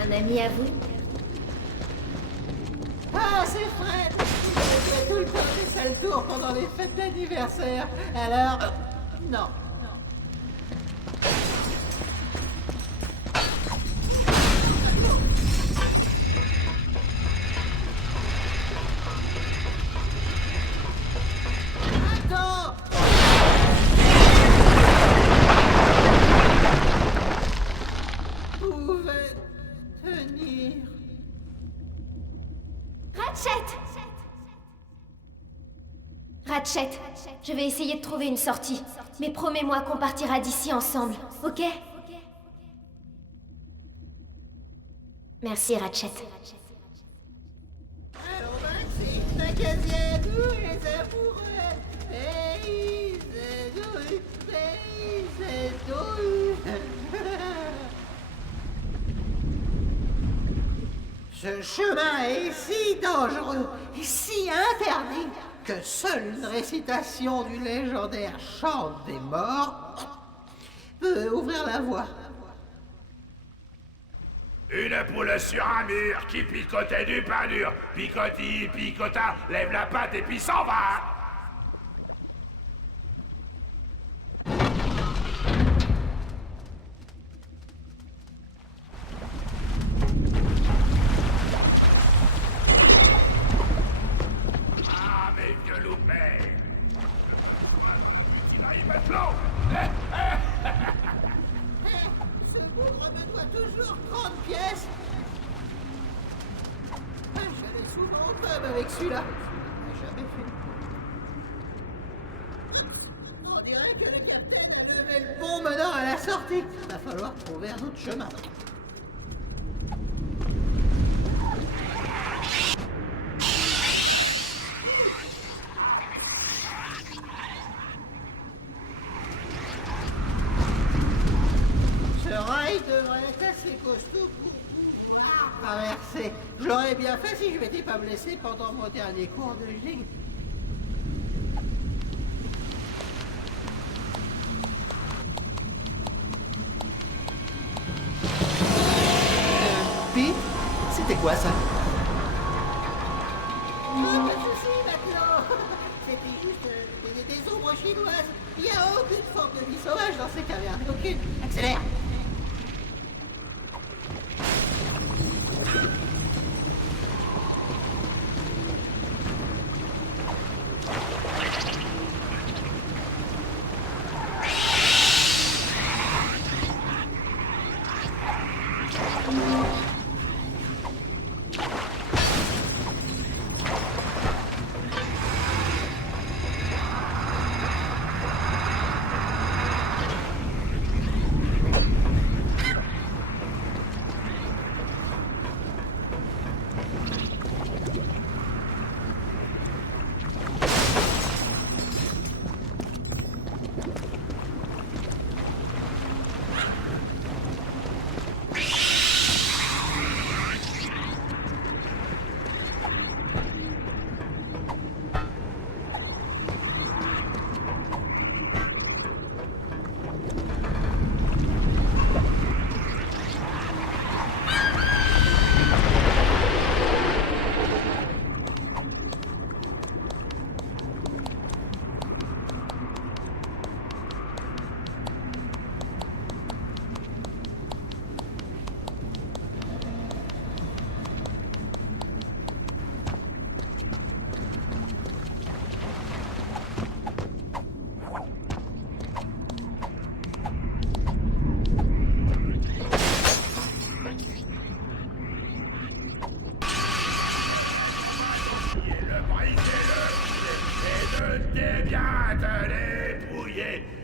Un ami à vous? Ah, c'est Fred! Il fait tout le temps des sales tours pendant les fêtes d'anniversaire. Alors... non. Attends! Pouvait tenir... Ratchet! Ratchet, je vais essayer de trouver une sortie. Mais promets-moi qu'on partira d'ici ensemble, ok? Merci, Ratchet. Alors voici la casier, tous les amoureux. Pays et douille, pays et douille. Ce chemin est si dangereux et si interdit que seule une récitation du légendaire chant des morts peut ouvrir la voie. Une poule sur un mur qui picotait du pain dur. Picoti, picota, lève la patte et puis s'en va. Ah, mes vieux loupés. Maintenant. Ce bougre me doit toujours 30 pièces. J'allais souvent au pub avec celui-là. Jamais fait. On dirait que le capitaine a levé le pont menant à la sortie. Va falloir trouver un autre chemin. Ce rail devrait être assez costaud pour pouvoir traverser. J'aurais bien fait si je m'étais pas blessé pendant mon dernier cours de gigue. Pete, c'était quoi ça? Pas de soucis maintenant. C'était juste des ombres chinoises. Il n'y a aucune forme de vie sauvage dans ces cavernes. Aucune. Accélère.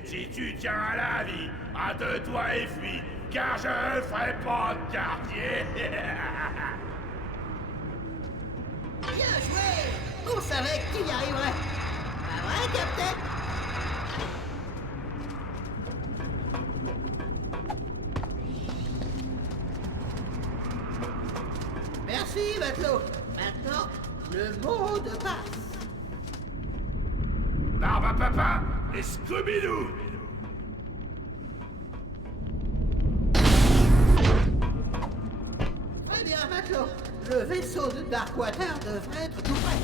Si tu tiens à la vie, hâte-toi et fuis, car je ferai pas de quartier. Bien joué. On savait que tu y arriverais. Pas vrai, capitaine? Merci, matelot. Maintenant, le mot de passe. Barbe à papa et Scooby-Doo. Le vaisseau de Darkwater devrait être tout prêt.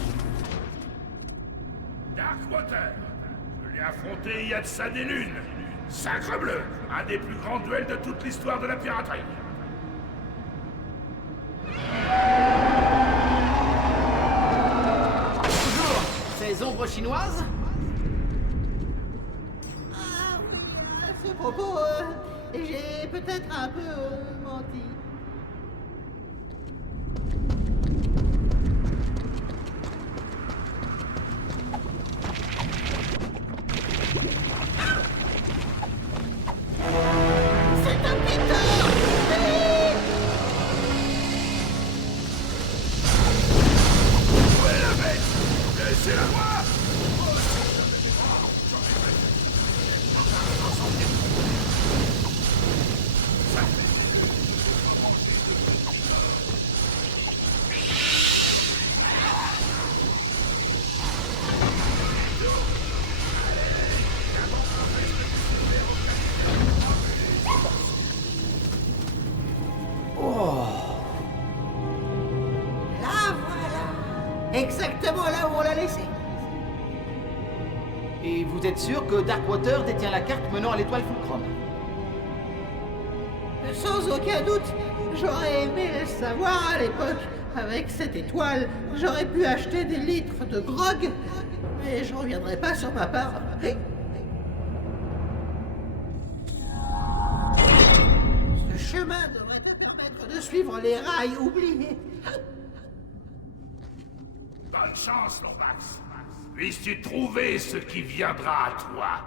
Darkwater, je l'ai affronté il y a de ça des lunes. Sacrebleu, un des plus grands duels de toute l'histoire de la piraterie. Bonjour, ces ombres chinoises? Ah oui, à ce propos, j'ai peut-être un peu menti. C'est un piteur! Où est la bête? Laissez-la moi! La voilà! Exactement là où on l'a laissé. Et vous êtes sûr que Darkwater détient la carte menant à l'étoile Fulcrum? Sans aucun doute, j'aurais aimé le savoir à l'époque. Avec cette étoile, j'aurais pu acheter des litres de grog, mais je reviendrai pas sur ma part. Ce chemin devrait te permettre de suivre les rails oubliés. Bonne chance, Lombax. Puisses-tu trouver ce qui viendra à toi?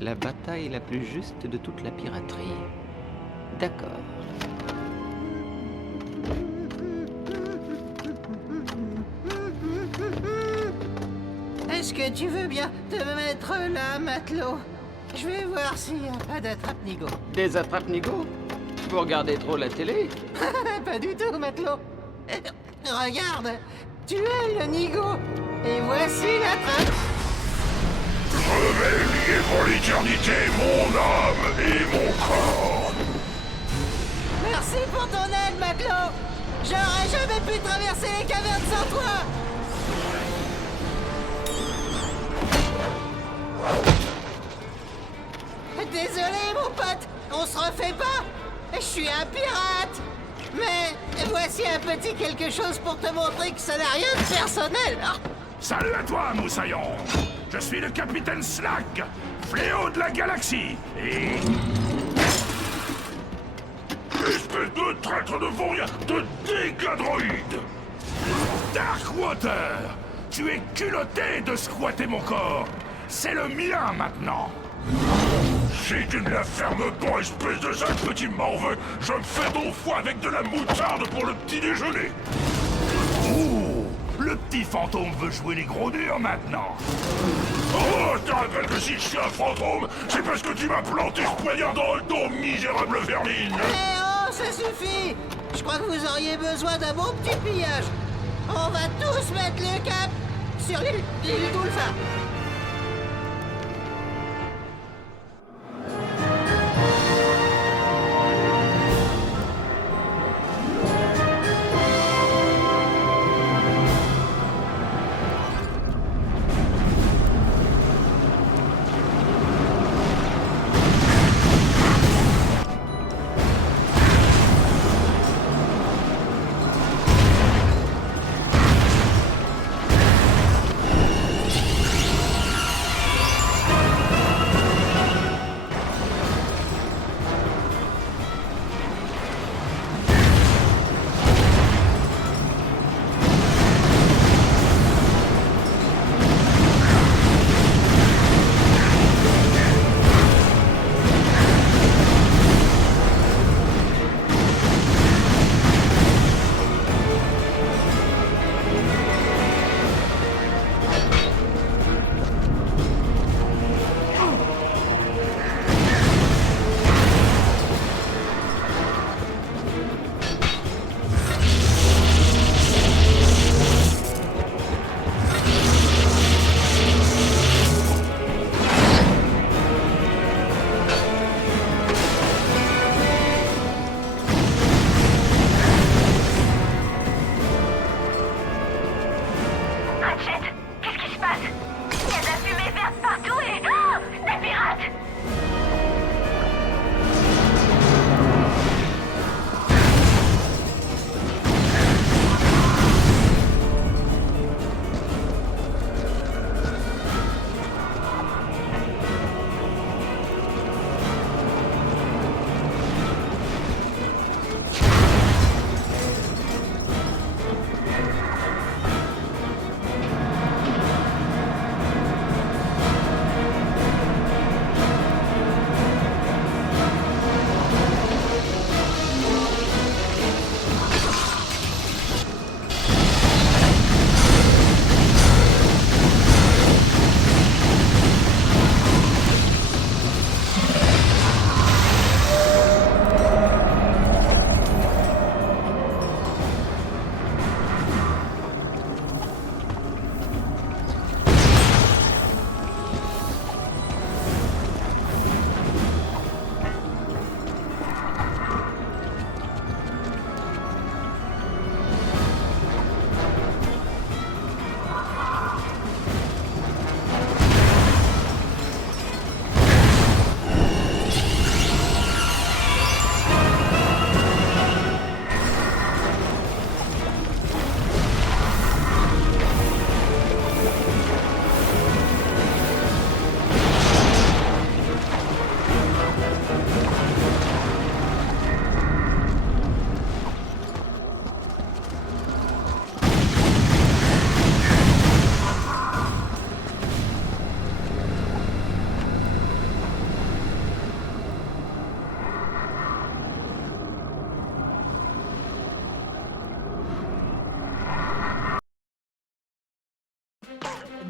La bataille la plus juste de toute la piraterie. D'accord. Est-ce que tu veux bien te mettre là, matelot? Je vais voir s'il n'y a pas d'attrape-nigo. Des attrape-nigo? Vous regardez trop la télé? Pas du tout, matelot. Regarde, tu as le nigo. Et voici la trappe. Je vais lier pour l'éternité mon âme et mon corps. Merci pour ton aide, matelot. J'aurais jamais pu traverser les cavernes sans toi. Désolé, mon pote, on se refait pas. Je suis un pirate. Mais voici un petit quelque chose pour te montrer que ça n'a rien de personnel. Ah. Salut à toi, Moussaillon. Je suis le capitaine Slack, fléau de la galaxie. Et... espèce de traître de vaurien, de dégadroïde. Darkwater, tu es culotté de squatter mon corps. C'est le mien maintenant. Si tu ne la fermes pas, espèce de sale petit morveux, je me fais ton foie avec de la moutarde pour le petit déjeuner. Ouh, le petit fantôme veut jouer les gros durs maintenant. Oh, je te rappelle que si je suis un fantôme, c'est parce que tu m'as planté ce poignard dans le dos, misérable vermine. Eh oh, ça suffit. Je crois que vous auriez besoin d'un bon petit pillage. On va tous mettre le cap sur l'île Doulfa.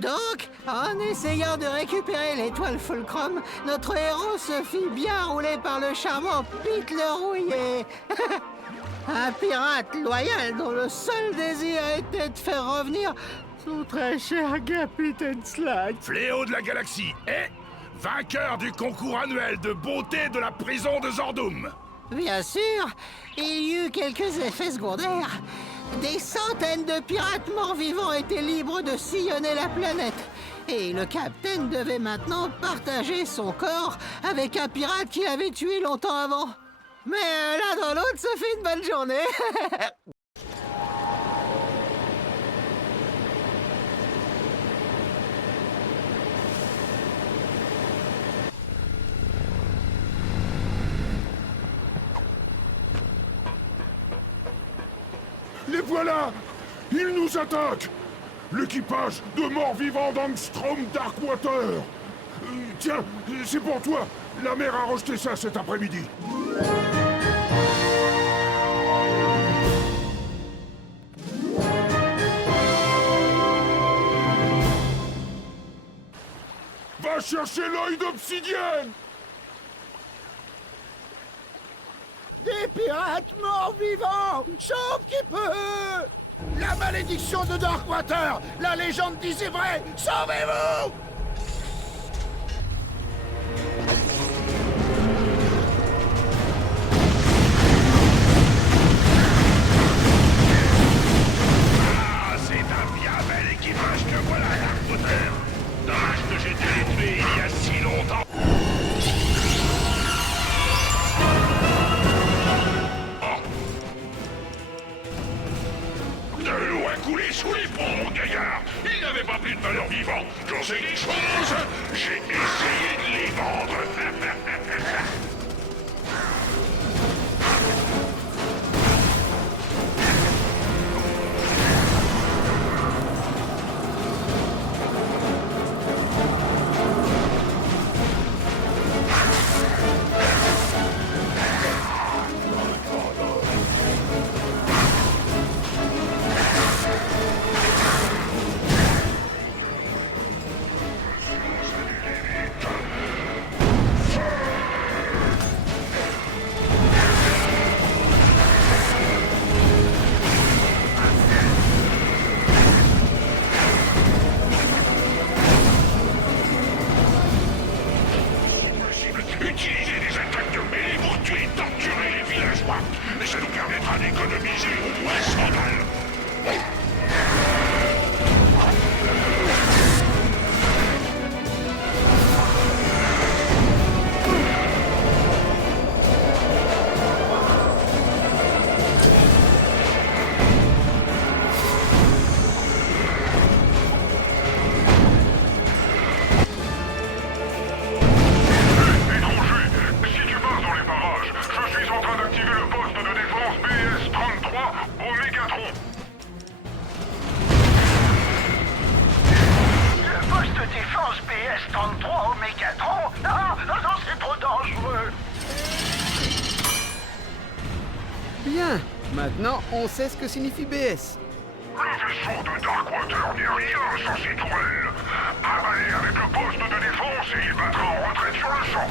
Donc, en essayant de récupérer l'étoile Fulcrum, notre héros se fit bien rouler par le charmant Pete le Rouillé. Un pirate loyal dont le seul désir était de faire revenir son très cher Capitaine Slack. Fléau de la galaxie et vainqueur du concours annuel de beauté de la prison de Zordum. Bien sûr, il y eut quelques effets secondaires. Des centaines de pirates morts-vivants étaient libres de sillonner la planète. Et le capitaine devait maintenant partager son corps avec un pirate qu'il avait tué longtemps avant. Mais l'un dans l'autre, ça fait une bonne journée. Les voilà! Ils nous attaquent! L'équipage de morts-vivants d'Angstrom Darkwater! Tiens, c'est pour toi! La mer a rejeté ça cet après-midi! Va chercher l'œil d'obsidienne! Des pirates morts-vivants! Sauve qui peut! La malédiction de Darkwater! La légende disait vrai! Sauvez-vous! Ah, c'est un bien bel équipage que voilà, Darkwater! Dommage que j'ai dû les tuer il y a si longtemps! De l'eau a coulé sous les ponts, mon gaillard. Il n'avait pas plus de valeur vivant. J'en sais des choses. J'ai essayé de les vendre. Utilisez des attaques de mêlée pour tuer et torturer les villageois. Mais ça nous permettra d'économiser au moins 100 balles. Bien, maintenant on sait ce que signifie BS. Le vaisseau de Darkwater n'est rien sans ses tourelles. Avalez avec le poste de défense et il battra en retraite sur le champ.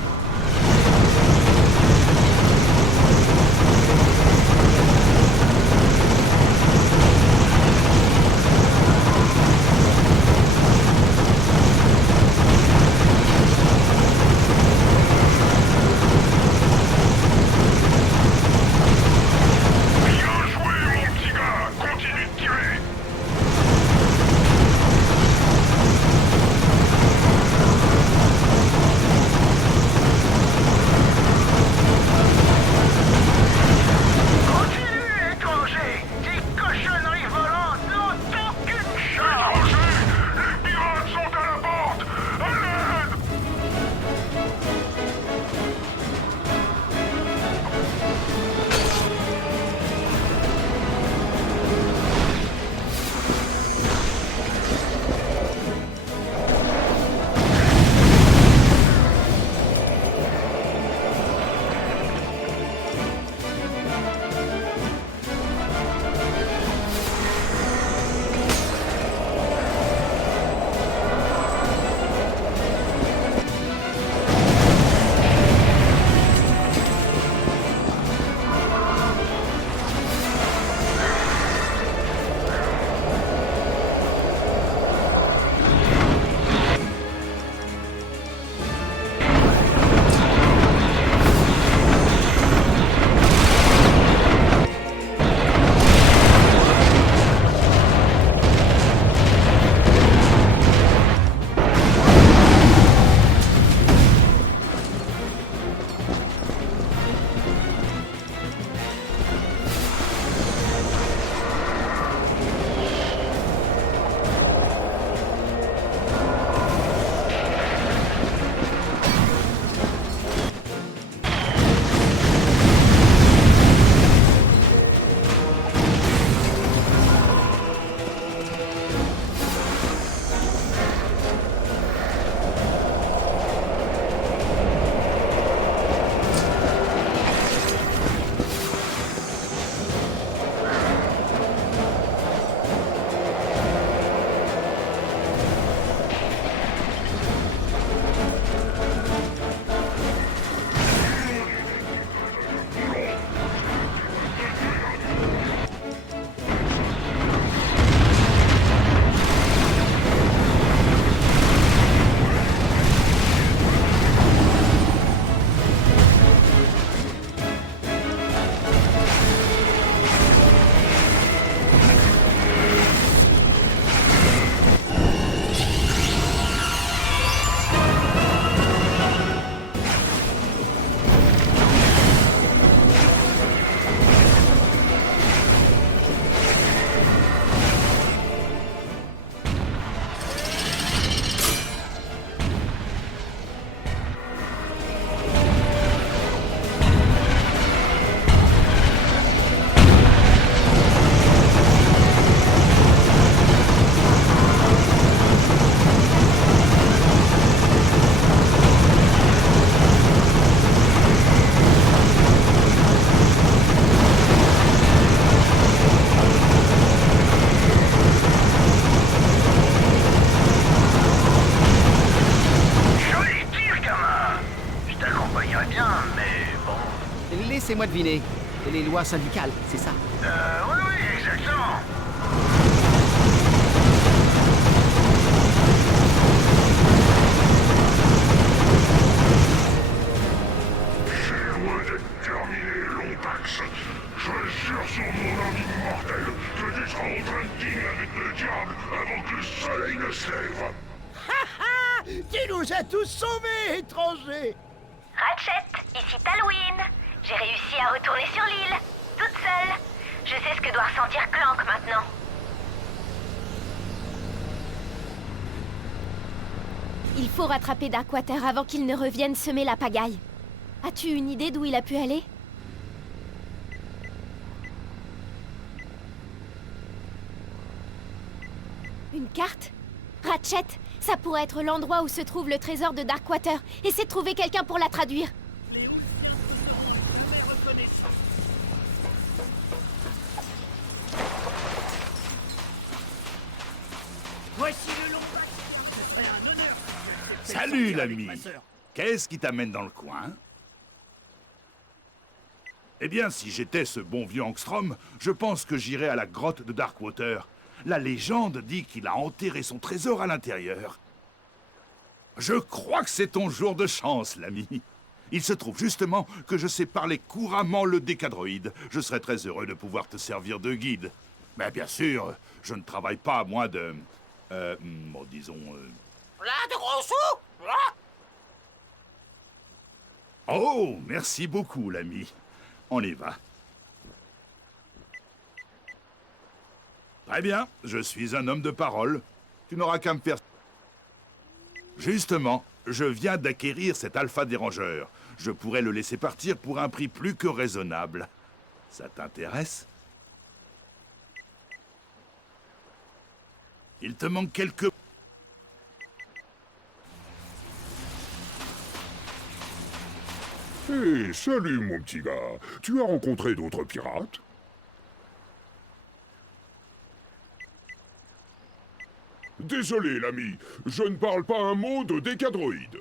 laissez-moi deviner. Les lois syndicales, c'est ça? Oui, exactement. C'est loin d'être terminé, Lombax. Je jure sur mon âme immortelle que tu seras en train de dîner avec le diable avant que le soleil ne se lève. Tu nous as tous sauvés, étrangers! Ratchet, ici Talwyn. J'ai réussi à retourner sur l'île, toute seule. Je sais ce que doit ressentir Clank maintenant. Il faut rattraper Darkwater avant qu'il ne revienne semer la pagaille. As-tu une idée d'où il a pu aller? Une carte? Ratchet, ça pourrait être l'endroit où se trouve le trésor de Darkwater. Essaie de trouver quelqu'un pour la traduire. Salut, l'ami. Qu'est-ce qui t'amène dans le coin? Eh bien, si j'étais ce bon vieux Angstrom, je pense que j'irais à la grotte de Darkwater. La légende dit qu'il a enterré son trésor à l'intérieur. Je crois que c'est ton jour de chance, l'ami. Il se trouve justement que je sais parler couramment le décadroïde. Je serais très heureux de pouvoir te servir de guide. Mais bien sûr, je ne travaille pas à moins de... bon, disons... Là, de gros sous! Là! Oh, merci beaucoup, l'ami. On y va. Très bien, je suis un homme de parole. Tu n'auras qu'à me faire... Justement, je viens d'acquérir cet alpha dérangeur. Je pourrais le laisser partir pour un prix plus que raisonnable. Ça t'intéresse? Il te manque quelques... Hé, salut mon petit gars. Tu as rencontré d'autres pirates? Désolé l'ami, je ne parle pas un mot de décadroïde.